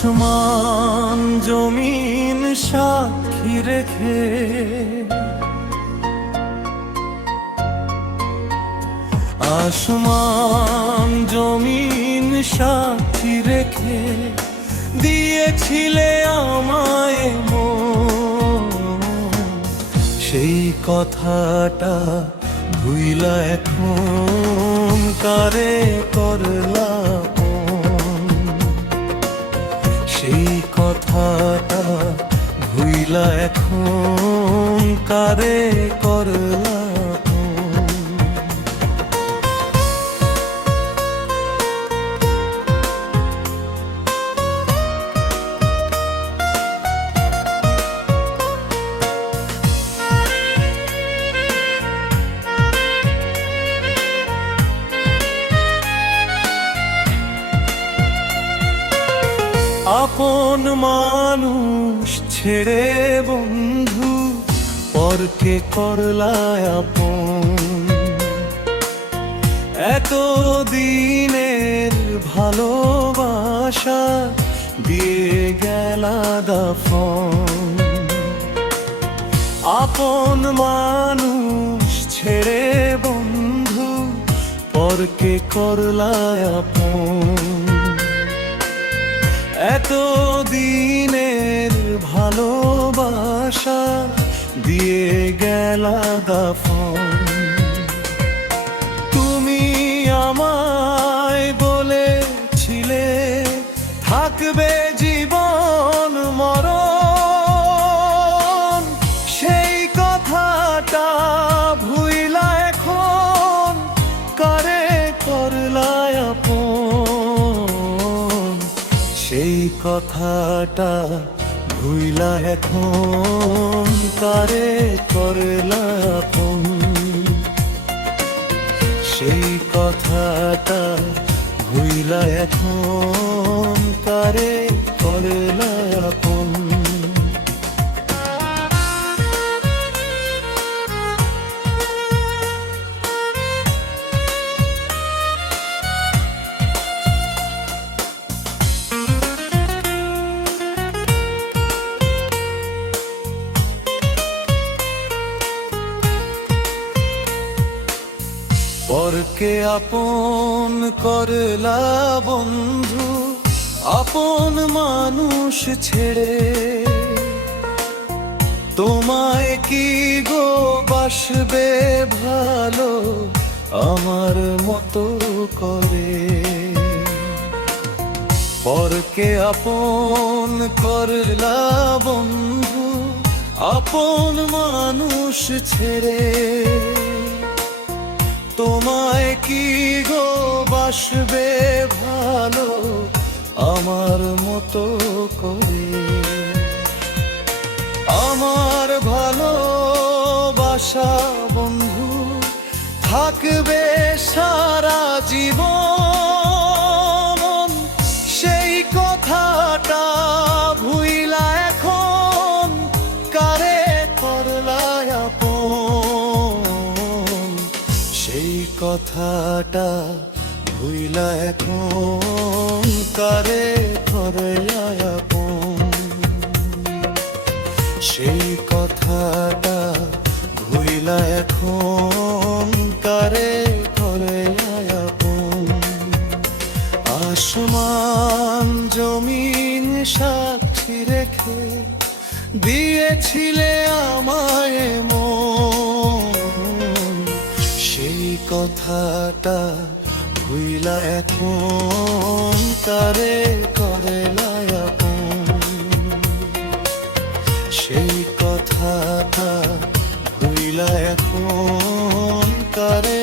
আসমান জমিন সাক্ষী রেখে আসমান জমিন সাক্ষী রেখে দিয়েছিলে আমায় মন, সেই কথাটা ভুইলা এখন কারে করলা আপন। সেই কথাটা ভুইলা এখন কারে করলা আপন মানুষ ছেড়ে বন্ধু পরকে করলা আপন। এত দিনের ভালোবাসা দিয়ে গেলা দাফন। আপন মানুষ ছেড়ে বন্ধু পরকে করলা আপন। এত দিনের ভালোবাসা দিয়ে গেলা দাফন। তুমি আমায় বলেছিলে থাকবে জীবন মরণ, সেই কথাটা ভুইলা এখন কারে করলা আপন। সেই কথাটা ভুইলা এখন কারে করলা আপন। সেই কথাটা ভুইলা এখন কারে করলা আপন। পরকে আপন করলা বন্ধু আপন মানুষ ছেড়ে। তোমায় কি গো বাসবে ভালো আমার মতো করে। পরকে আপন করলা বন্ধু আপন মানুষ ছেড়ে। তোমায় কি গো বাসবে ভালো আমার মতো করে। আমার ভালোবাসা বন্ধু থাকবে সারা জীবন। সেই কথাটা ভুইলা এখন কারে করলা আপন। সেই কথাটা ভুইলা এখন কারে করলা আপন। সেই কথাটা ভুইলা এখন কারে করলা আপন। আসমান জমিন সাক্ষী রেখে দিয়েছিলে আমায় মন, সেই কথাটা ভুইলা এখন কারে করলা আপন। সেই কথাটা ভুইলা এখন কারে